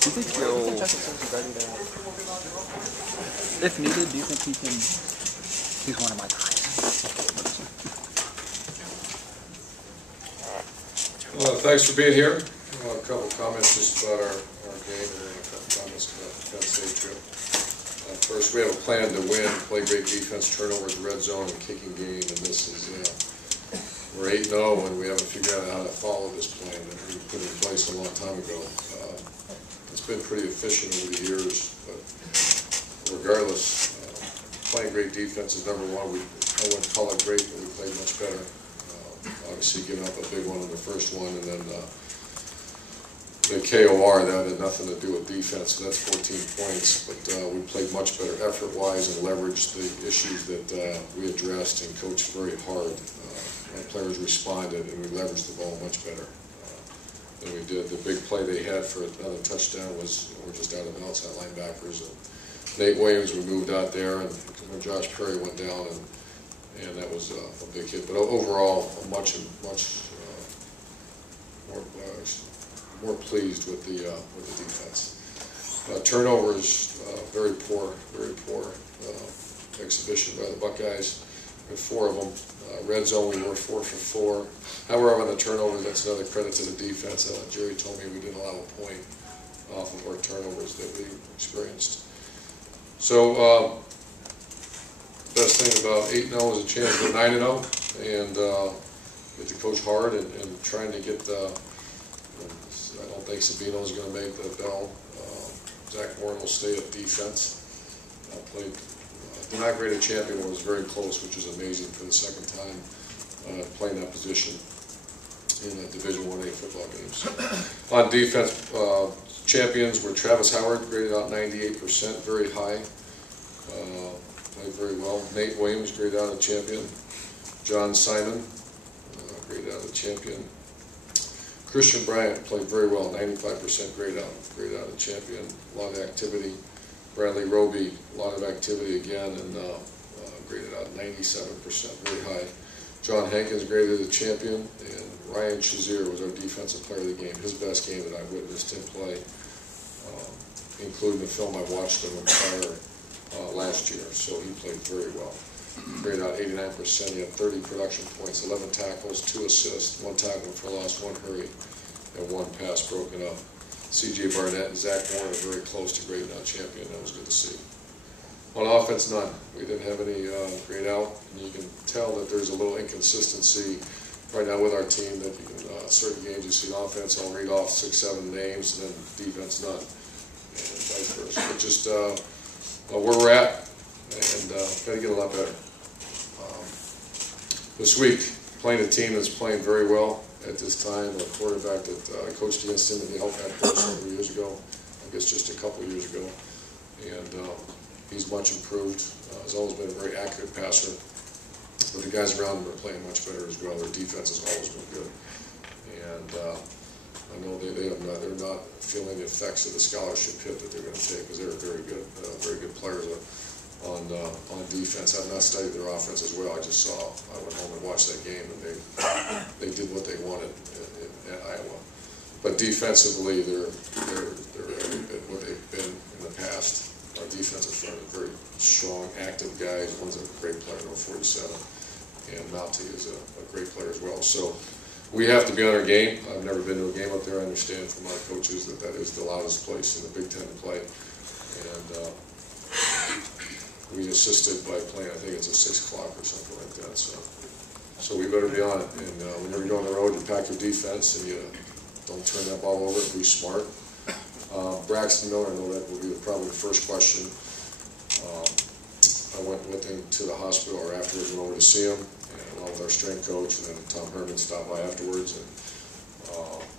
Do you think Joe, if needed, do you think he can? He's one of my guys. Thanks for being here. A couple comments just about our game, and then a couple comments about the Penn State trip. First, we have a plan to win, play great defense, turnovers, red zone, and kicking game. And this is, we're 8-0, and we haven't figured out how to follow this plan that we put in place a long time ago. It's been pretty efficient over the years, but regardless, playing great defense is number one. I wouldn't call it great, but we played much better. Obviously, giving up a big one in the first one, and then the KOR, that had nothing to do with defense, so that's 14 points. But we played much better effort-wise and leveraged the issues that we addressed and coached very hard. Our players responded, and we leveraged the ball much better than we did. The big play they had for another touchdown was, we're just out of the outside linebackers. And Nate Williams, we moved out there, and when Josh Perry went down, and that was a big hit. But overall, much more pleased with the defense. Turnovers, very poor exhibition by the Buckeyes. We had 4 of them. Red zone, we were 4 for 4. However, on the turnovers, that's another credit to the defense. Jerry told me we didn't allow a point off of our turnovers that we experienced. So, best thing about 8-0 is a chance to go 9-0 and get to coach hard and trying to get the. I don't think Sabino's going to make the bell. Zach Warren will stay at defense. Played. Did not grade a champion, but was very close, which is amazing for the second time playing that position in Division I-A football games. On defense, champions were Travis Howard, graded out 98%, very high. Played very well. Nate Williams, graded out a champion. John Simon, graded out a champion. Christian Bryant played very well, 95% graded out a champion. A lot of activity. Bradley Roby, a lot of activity again, and graded out 97%, very high. John Hankins graded a champion, and Ryan Shazier was our defensive player of the game. His best game that I witnessed him play, including the film I watched him prior last year. So he played very well. Graded out 89%. He had 30 production points, 11 tackles, 2 assists, 1 tackle for loss, 1 hurry, and 1 pass broken up. C.J. Barnett and Zach Warren are very close to grading out champion. That was good to see. On offense, none. We didn't have any grade out, and you can tell that there's a little inconsistency right now with our team. That you can certain games you see offense, I'll read off 6, 7 names, and then defense none, and vice versa. But just where we're at, and got to get a lot better. This week, playing a team that's playing very well at this time, a quarterback that I coached against him in the Hellcat course several years ago, I guess just a couple years ago, and he's much improved. He's always been a very accurate passer, but the guys around him are playing much better as well. Their defense has always been good, and I know they're not feeling the effects of the scholarship hit that they're going to take, because they're very good players on defense. I've not studied their offense as well. I went home and watched that game, and they did what they wanted at Iowa. But defensively, they're every bit what they've been in the past. Our defensive front is very strong, active guys. One's a great player, number 47, and Malti is a great player as well. So we have to be on our game. I've never been to a game up there. I understand from our coaches that is the loudest place in the Big Ten to play, and we assisted by playing, I think it's at 6 o'clock or something like that. So we better be on it. And whenever you're on the road, you pack your defense and you don't turn that ball over. Be smart. Braxton Miller, I know that will be probably the first question. I went with him to the hospital, or afterwards went over to see him, and along with our strength coach, and then Tom Herman stopped by afterwards, and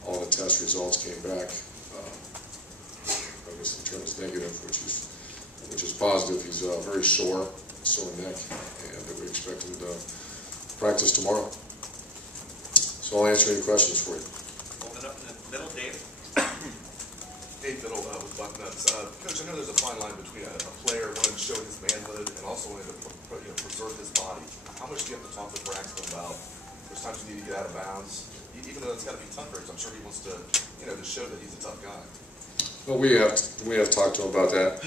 all the test results came back. I guess the term is negative, which is positive. He's very sore neck, and we expect him to practice tomorrow. So I'll answer any questions for you. Open up in the middle, Dave. Dave Biddle with Bucknuts. Coach, I know there's a fine line between a player wanting to show his manhood and also wanting to preserve his body. How much do you have to talk with Braxton about? There's times you need to get out of bounds, even though it's got to be tough for him. I'm sure he wants to, to show that he's a tough guy. Well, we have talked to him about that.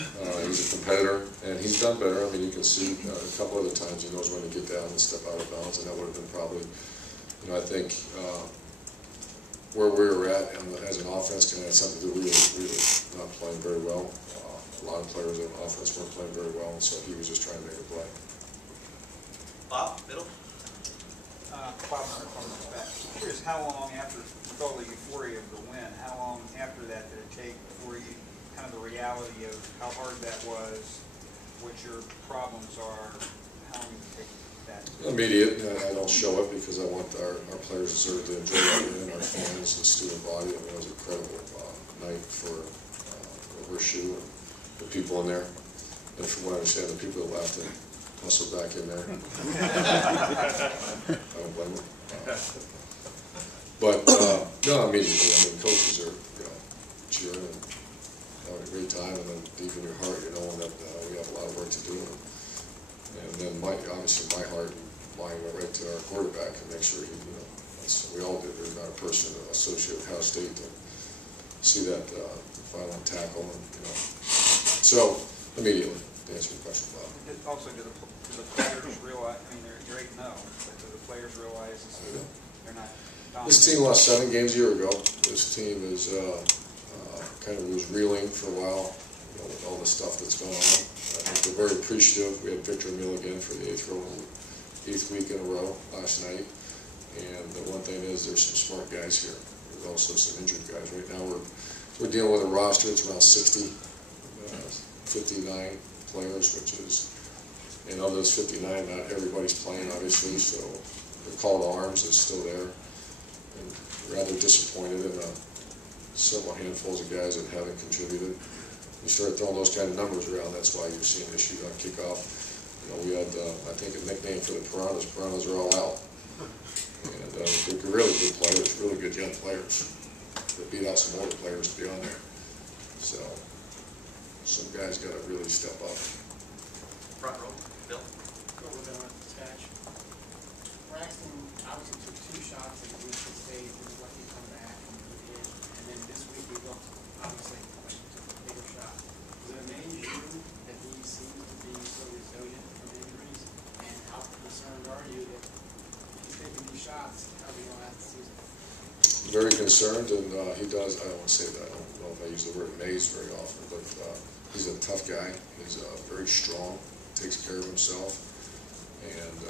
He's a competitor, and he's done better. I mean, you can see a couple other times he knows when to get down and step out of bounds, and that would have been probably, I think where we were at as an offense kind of had something to do with really not playing very well. A lot of players on offense weren't playing very well, and so he was just trying to make a play. Bob, middle. Bob, I'm curious how long after, with all the euphoria of the win, how long after that did it take before you, kind of the reality of how hard that was, what your problems are, how long did it take that? Immediate. I don't show it because I want our players to enjoy that win, our fans, the student body. I mean, it was an incredible night for Horseshoe and the people in there. And from what I understand, the people that left and hustled back in there. I don't blame them. But no, immediately. I mean, coaches are cheering and having a great time, and then deep in your heart, you know that we have a lot of work to do. And then obviously my heart and mind went right to our quarterback and make sure he, we all did. There's not a person associated with Ohio State to see that final tackle, and so immediately to answer your question, Bob. Also, do the players realize? I mean, you're 8-0, but do the players realize they're not? This team lost 7 games a year ago. This team is kind of was reeling for a while, with all the stuff that's going on. I think they're very appreciative. We had Victor Meal again for the 8th week in a row last night. And the one thing is, there's some smart guys here. There's also some injured guys. Right now, we're dealing with a roster. It's around 60, 59 players, which is, and of those 59, not everybody's playing, obviously. So the call to arms is still there. And rather disappointed in several handfuls of guys that haven't contributed. You start throwing those kind of numbers around, that's why you're seeing this shoot on kickoff. We had, I think, a nickname for the Piranhas. Piranhas are all out. And they're really good players, really good young players. They beat out some older players to be on there. So some guys got to really step up. Front row, Bill. Go with Stash. Braxton obviously took 2 shots at Penn State and was lucky to come back and he did. And then this week we looked, obviously, like he took a bigger shot. Does it amaze you that he seems to be so resilient from injuries? And how concerned are you that he's taking these shots probably going to last the season? Very concerned, and he does, I don't want to say that, I don't know if I use the word amaze very often, but he's a tough guy. He's very strong, takes care of himself, and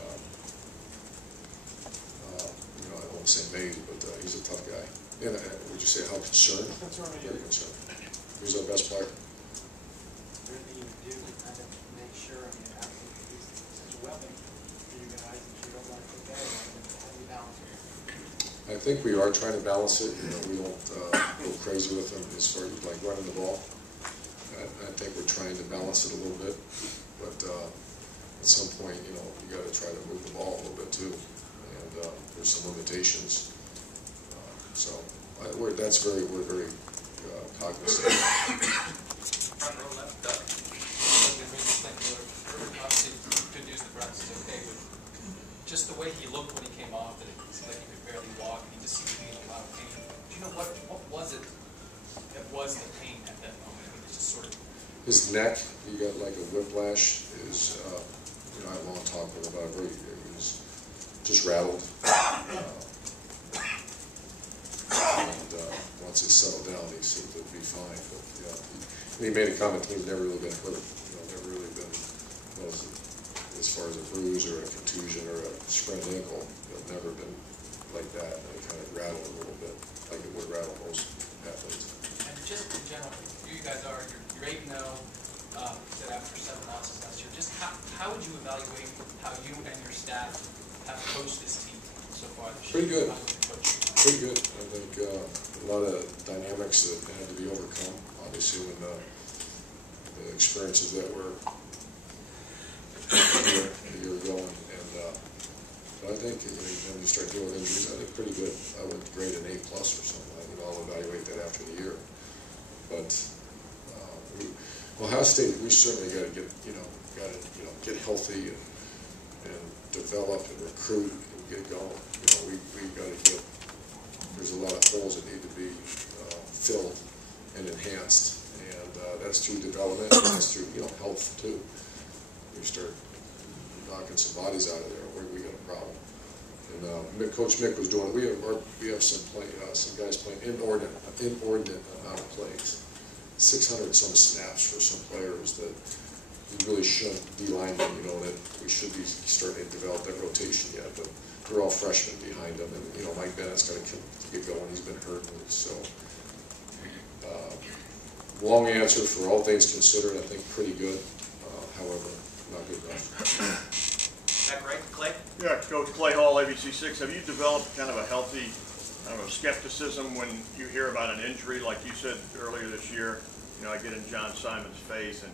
I don't want to say amazed, but he's a tough guy. And would you say how concerned? Very concerned. Who's our best player? Everything you do to kind of make sure, I mean, obviously he's such a weapon for you guys that you don't want to take that away, but how do you balance it? I think we are trying to balance it. We don't go crazy with him as far as like running the ball. I think we're trying to balance it a little bit, but at some point, you got to try to move the ball a little bit too, and there's some limitations. So we're very cognizant. Front row left, Doug. Obviously, good news that Braxton's okay, but just the way he looked when he came off, that it seemed like he could barely walk, and he just seemed to be in a lot of pain. Do you know what was it that was the pain at that moment? I mean, it's just sort of... His neck, he got like a whiplash. I had a long talk with him about it. He was just rattled. And once it settled down, he seemed to be fine. But he made a comment to me, he's never really been hurt. Never really been, as far as a bruise or a contusion or a sprained ankle, never been like that. And it kind of rattled a little bit, like it would rattle most athletes. And just in general, you guys are, you're 8-0, said after 7 losses last year. Just how would you evaluate how you and your staff have coached this team so far this year? Pretty good. Pretty good. I think a lot of dynamics that had to be overcome, obviously, when the experiences that were a year ago. But I think when you start dealing with injuries, I think pretty good. I would grade an A+ or something. I think I'll evaluate that after the year. But Ohio State, we certainly got to get healthy and develop and recruit and get going. We got to get. There's a lot of holes that need to be filled and enhanced. that's through development, and that's through, health too. We start knocking some bodies out of there, we got a problem. And Coach Mick was doing it. We have some guys playing inordinate amount of plays, 600 some snaps for some players that we really shouldn't be linemen. That we should be starting to develop that rotation yet. But they're all freshmen behind them, and Mike Bennett's got to get going. He's been hurt, so. Long answer for all things considered. I think pretty good. However, not good enough. Back right, Clay? Yeah, Coach Clay Hall, ABC6. Have you developed kind of a healthy, skepticism when you hear about an injury like you said earlier this year? I get in John Simon's face, and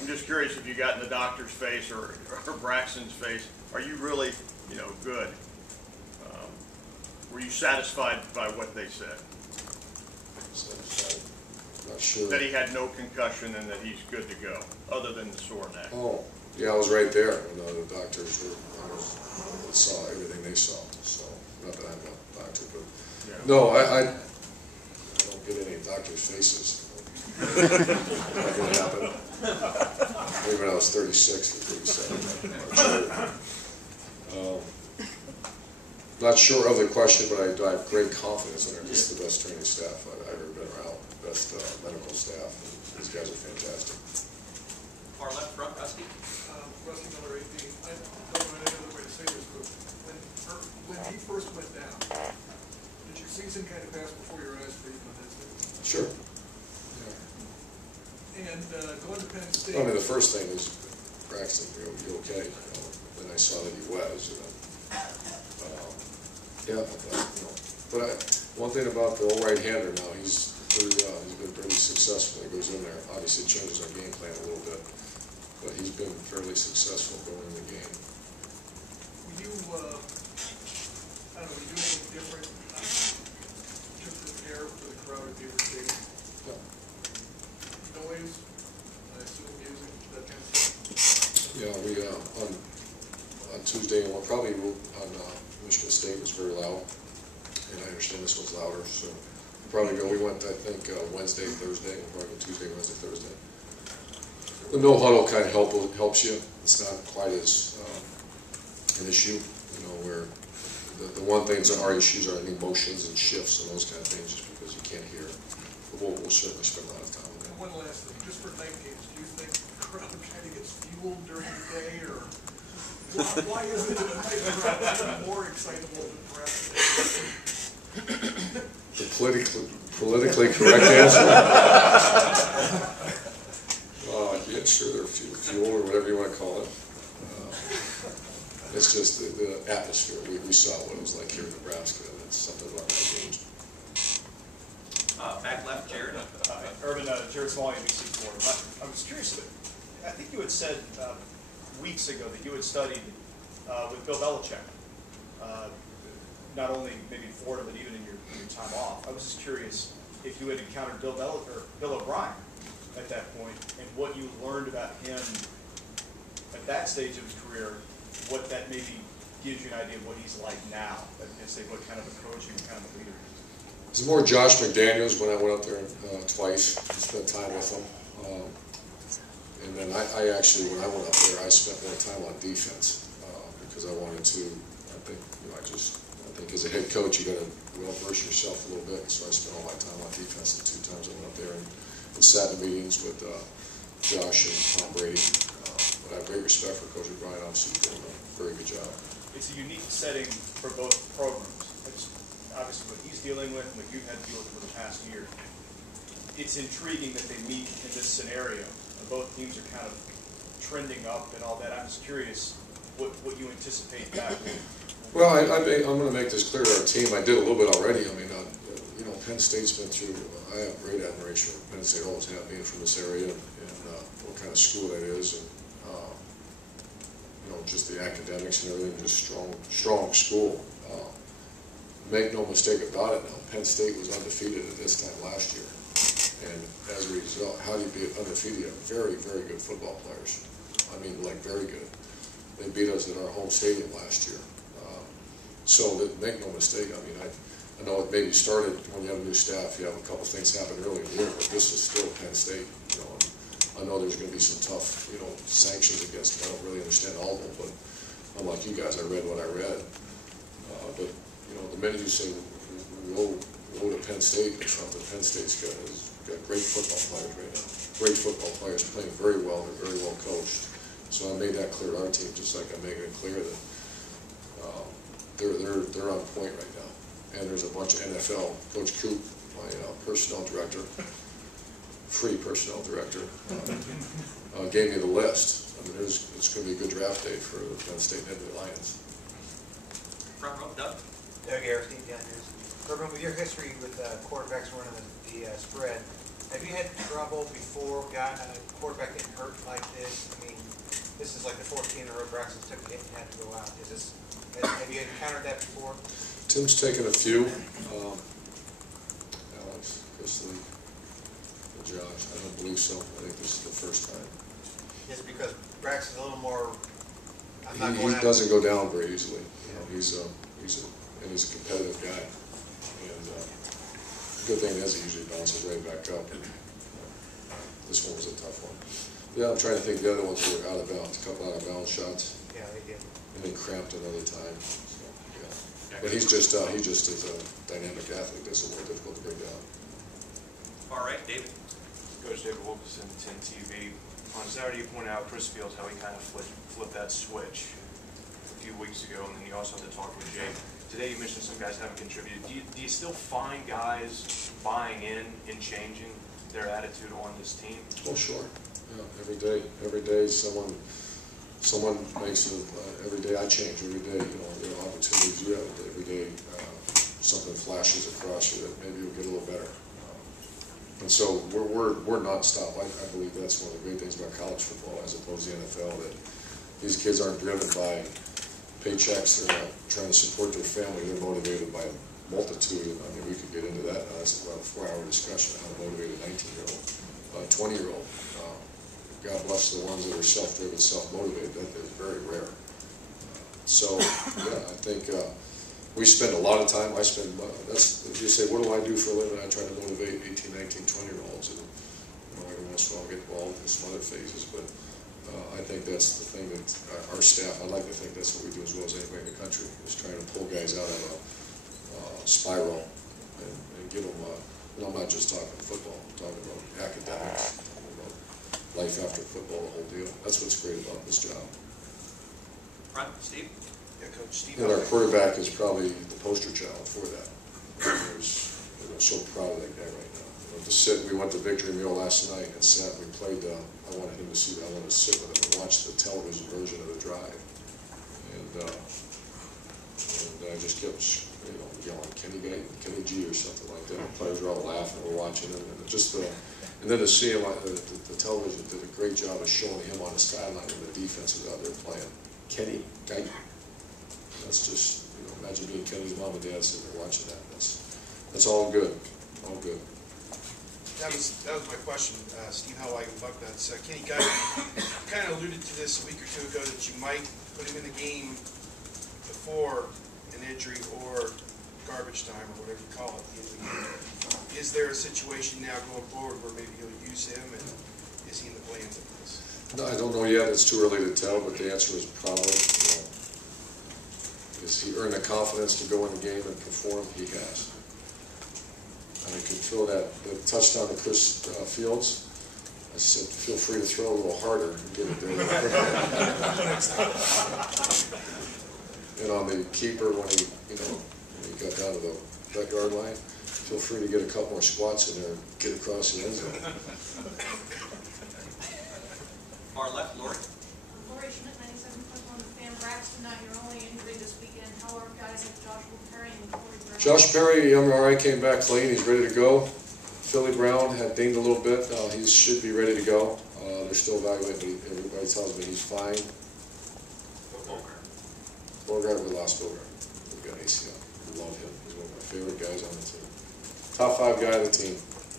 I'm just curious if you got in the doctor's face or Braxton's face. Are you really, good? Were you satisfied by what they said? Satisfied. Not sure. That he had no concussion and that he's good to go, other than the sore neck. Oh. Yeah, I was right there when the doctors saw everything they saw. So, not that I'm a doctor, but yeah. No, I don't get any doctors' faces. Not going to happen. Maybe when I was 36 or 37. Not sure of the question, but I have great confidence in it. This is the best training staff I've ever been around. Best medical staff. And these guys are fantastic. Far left front, Rusty. Rusty Miller, 18. I don't know any other way to say this, but when he first went down, did your season kind of pass before your eyes for you on that stage? Sure. Yeah. And going to Penn State. I mean, the first thing is, Braxton, you okay? Then I saw that he was. But one thing about the old right-hander now, he's been pretty successful. He goes in there. Obviously, it changes our game plan a little bit. But he's been fairly successful going in the game. Will you, will you do anything different to prepare for the crowd at Beaver Stadium? Yeah. Noise, I assume music, that kind of stuff? Yeah, we, on Tuesday, and probably on Michigan State was very loud. And I understand this one's louder, so we went, I think, Wednesday, Thursday, and probably Tuesday, Wednesday, Thursday. The no huddle kind of helps you. It's not quite as an issue, where the one things that are issues are emotions and shifts and those kind of things, just because you can't hear. But we'll certainly spend a lot of time with that. And one last thing, just for night games, do you think the crowd kind of gets fueled during the day, or why isn't it a night crowd more excitable than perhaps? The politically correct answer. Yeah, sure, they're fuel or whatever you want to call it. It's just the atmosphere. We saw what it was like here in Nebraska, and it's something about the games. Back left, Jared. Urban, Jared Small, ABC4. I was curious, I think you had said weeks ago that you had studied with Bill Belichick, not only maybe in Florida, but even in your time off. I was just curious if you had encountered Bill O'Brien at that point, and what you learned about him at that stage of his career, what that maybe gives you an idea of what he's like now, and say what kind of a coach and kind of a leader he is. It's more Josh McDaniels when I went up there twice, spent time with him. And then I actually, when I went up there, I spent more time on defense because I wanted to, I think as a head coach, you got to well-verse yourself a little bit. So I spent all my time on defense the 2 times I went up there and sat in meetings with Josh and Tom Brady. But I have great respect for Coach O'Brien. Obviously, he's doing a very good job. It's a unique setting for both programs. It's obviously what he's dealing with and what you've had to deal with for the past year. It's intriguing that they meet in this scenario. And both teams are kind of trending up and all that. I'm just curious what you anticipate that will. Well, I'm going to make this clear to our team. I did a little bit already. I mean, Penn State's been through. I have great admiration for Penn State. Always have, being from this area and what kind of school that is, and just the academics and everything. Just strong school. Make no mistake about it. Now, Penn State was undefeated at this time last year, and as a result, how do you be undefeated? Very, very good football players. I mean, like very good. They beat us at our home stadium last year. So make no mistake. I mean, I know it maybe started when you have a new staff. You have a couple things happen early in the year, but this is still Penn State. I know there's going to be some tough, sanctions against him. I don't really understand all of them, but I'm like you guys. I read what I read. But the minute you say we owe to Penn State or something, Penn State's got great football players right now. Great football players playing very well. They're very well coached. So I made that clear to our team, just like I'm making it clear that they're on point right now. And there's a bunch of NFL. Coach Coop, my personnel director, free personnel director, gave me the list. I mean, it's going to be a good draft day for the Penn State Nittany Lions. Front row, Doug. Doug Aristide, Guiton News. Urban, with your history with quarterbacks running the spread, have you had trouble before gotten a quarterback getting hurt like this? I mean, this is like the 14th in a row Braxton took a hit and had to go out. Have you encountered that before? Tim's taken a few. Alex, Chris Lee, and Josh. I don't believe so. I think this is the first time. It's because Braxton's a little more. He doesn't go down very easily. He's a competitive guy. And the good thing is he usually bounces right back up. This one was a tough one. Yeah, I'm trying to think. The other ones were out of bounds, a couple out of bounds shots. Yeah, they did. And then cramped another time. So, yeah. But he just is a dynamic athlete. That's a little difficult to bring down. Far right, David. Coach David Wilkerson, 10 TV. On Saturday, you pointed out Chris Fields, how he kind of flipped that switch a few weeks ago, and then you also had to talk with Jake. Today, you mentioned some guys haven't contributed. Do you still find guys buying in and changing their attitude on this team? Oh, sure. Yeah, every day someone makes it. Every day I change. Every day, there are opportunities you have. Every day something flashes across you that maybe you'll get a little better. And so we're nonstop. I believe that's one of the great things about college football as opposed to the NFL, that these kids aren't driven by paychecks. They're not trying to support their family. They're motivated by a multitude. I mean, we could get into that. That's about a 4-hour discussion on how to motivate a 19-year-old, 20-year-old. God bless the ones that are self-driven, self-motivated. That is very rare. So, yeah, I think we spend a lot of time. If you say, what do I do for a living? I try to motivate 18, 19, 20-year-olds. And every once in a while get involved in some other phases. But I think that's the thing that our staff, I'd like to think that's what we do as well as anybody in the country, is trying to pull guys out of a spiral and give them, I'm not just talking football, I'm talking about academics, life after football, the whole deal. That's what's great about this job. Front, Steve. Yeah, Coach Steve. And our quarterback is probably the poster child for that. I'm so proud of that guy right now. We went to Victory Meal last night and sat. We played. I wanted him to see. I wanted to sit with him and watch the television version of the drive. And I just kept, yelling Kenny G or something like that. The players were all laughing. We're watching him, and and then to see him, the television did a great job of showing him on the sideline when the defense is out there playing. Kenny Guiton. That's just, imagine being Kenny's mom and dad sitting there watching that. That's all good. All good. That was my question, Steve. How I Bucknuts. Kenny Guiton, you kind of alluded to this a week or two ago that you might put him in the game before an injury or garbage time or whatever you call it. Is there a situation now going forward where maybe you'll use him, and is he in the plans of this? No, I don't know yet. It's too early to tell, but the answer is probably. Has he earned the confidence to go in the game and perform? He has. And I could throw the touchdown to Chris Fields. I said, feel free to throw a little harder and get it there. And on the keeper, when he got down to the backyard line, feel free to get a couple more squats in there and get across the end zone. Far left, Lori. Lori Schmidt, 97.1 The Fan. Braxton, not your only injury this weekend. How are guys like Joshua Perry and Corey Brown? Josh Perry, MRI, came back clean. He's ready to go. Philly Brown had dinged a little bit. He should be ready to go. They're still evaluating. Everybody tells me he's fine. Bogart, we lost Bogart. We've got ACL. We love him. He's one of my favorite guys on the team. Top 5 guy on the team,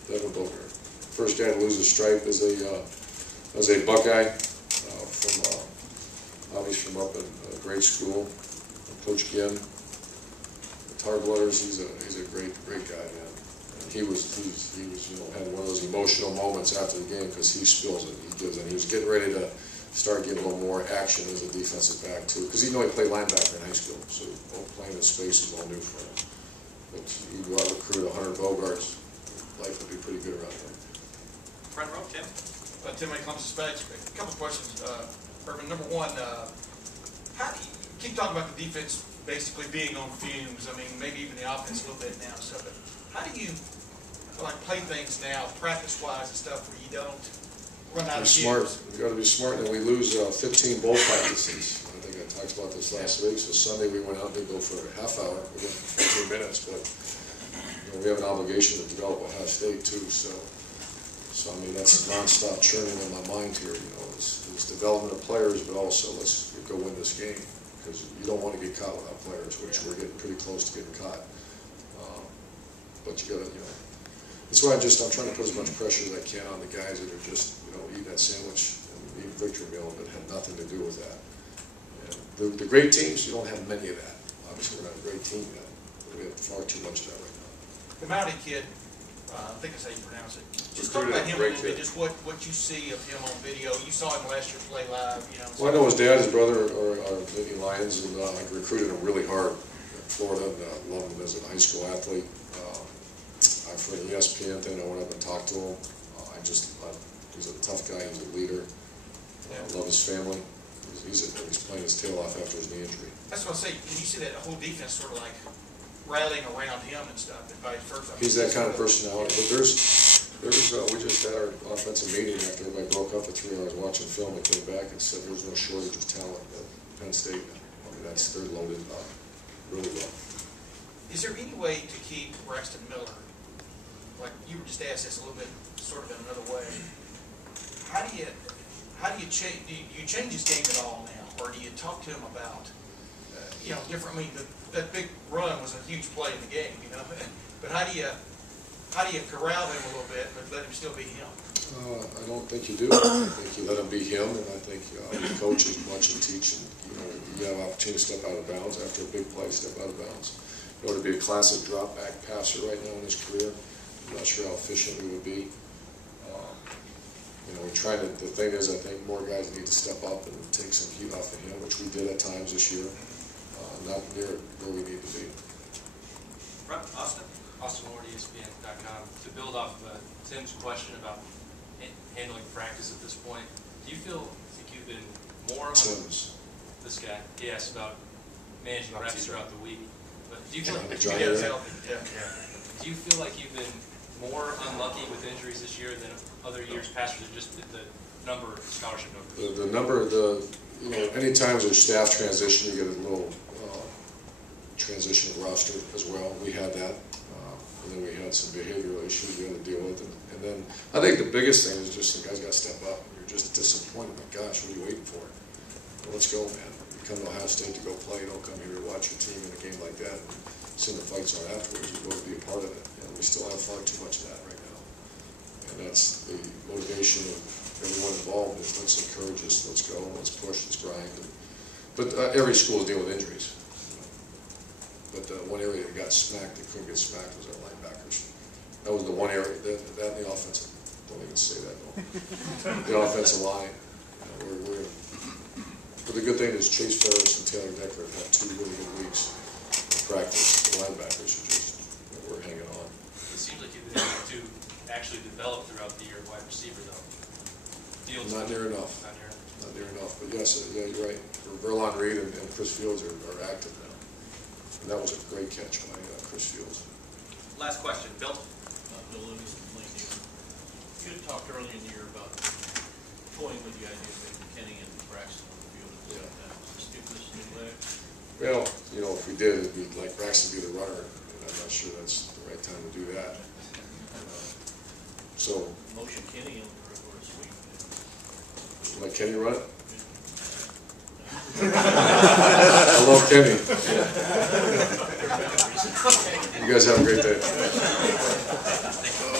Devin Bogart. First guy to lose a stripe as a Buckeye he's from up in grade school. Coach Guiton, the Tar Blooders. He's a great guy, man. And he was had one of those emotional moments after the game because he spills it. He gives it. He was getting ready to start getting a little more action as a defensive back too, because he played linebacker in high school, so playing in space is all new for him. But you go out and recruit 100 Bogarts, life would be pretty good around there. Front row, Tim. Tim, when it comes to specs, a couple of questions. Urban, number one, how do you keep talking about the defense basically being on fumes? I mean, maybe even the offense a little bit now. So, but how do you play things now, practice-wise and stuff, where you don't run out of smart. fumes? We got to be smart, and we lose 15 bowl practices. I think I talked about this last week. So Sunday we went out and did go for a half hour. We went for 15 minutes, but we have an obligation to develop Ohio State too. So I mean that's nonstop churning in my mind here. It's development of players, but also let's go win this game because you don't want to get caught without players, which we're getting pretty close to getting caught. But you got to, that's why I'm trying to put as much pressure as I can on the guys that are just, eating that sandwich and eating victory meal that had nothing to do with that. And the great teams, you don't have many of that. Obviously, we're not a great team yet. We have far too much of that right now. The Mounty kid, I think that's how you pronounce it. Just talk about him a little bit, just what you see of him on video. You saw him last year play live, Well, I know his dad, his brother are Nittany Lions, and I recruited him really hard in Florida and loved him as a high school athlete. For an ESPN thing, I went up and talked to him. He's a tough guy. He's a leader. I love his family. He's playing his tail off after his knee injury. That's what I say. Can you see that whole defense sort of like rallying around him and stuff and vice versa? He's that kind of personality. But we just had our offensive meeting after everybody broke up for 3 hours watching film and came back and said there's no shortage of talent at Penn State. I mean, they're loaded up really well. Is there any way to keep Braxton Miller? Like you were just asked this a little bit, sort of in another way. How do you change? Do you change his game at all now, or do you talk to him about, different? I mean, that big run was a huge play in the game, But how do you corral him a little bit, but let him still be him? I don't think you do. I think you let him be him, and I think you coach as much and teach. And you have opportunity to step out of bounds after a big play. Step out of bounds. In order to be a classic drop back passer right now in his career. I'm not sure how efficient we would be. We're trying to. The thing is, I think more guys need to step up and take some heat off of him, which we did at times this year. Not near where we need to be. Front, Austin. Austin Ward, ESPN.com. To build off of Tim's question about handling practice at this point, do you think you've been more? Tim's. This guy. He asked about managing reps throughout the week. But do you feel like Do you feel like you've been more unlucky with injuries this year than other years past, or just the number, scholarship numbers? The number, any times there's staff transition, you get a little transition roster as well. We had that, and then we had some behavioral issues we had to deal with. And then I think the biggest thing is just the guys got to step up. You're just disappointed. My gosh, what are you waiting for? Well, let's go, man. You come to Ohio State to go play. You don't come here to watch your team in a game like that. Seeing the fights on afterwards, we go to be a part of it. We still have far too much of that right now. And that's the motivation of everyone involved is let's encourage us, let's go, let's push, let's grind. But every school is dealing with injuries. But one area that got smacked, that couldn't get smacked, was our linebackers. That was the one area, that and the offensive, don't even say that, no. The offensive line. But the good thing is Chase Ferris and Taylor Decker have had 2 really good weeks of practice. The linebackers are just, we're hanging on. It seems like you've been able to actually develop throughout the year wide receiver, though. Not near enough. Not near enough. But yes, you're right. Verlon Reed and Chris Fields are active now. And that was a great catch by Chris Fields. Last question, Bill. Bill Lewis from Lincoln. You had talked earlier in the year about toying with the idea of maybe Kenny and Braxton on the field. Just give this a new leg. Well, if we did, it'd be like Braxton be the runner, and I'm not sure that's the right time to do that. So. Motion Kenny on the sweep. Let Kenny run it? I love Kenny. You guys have a great day.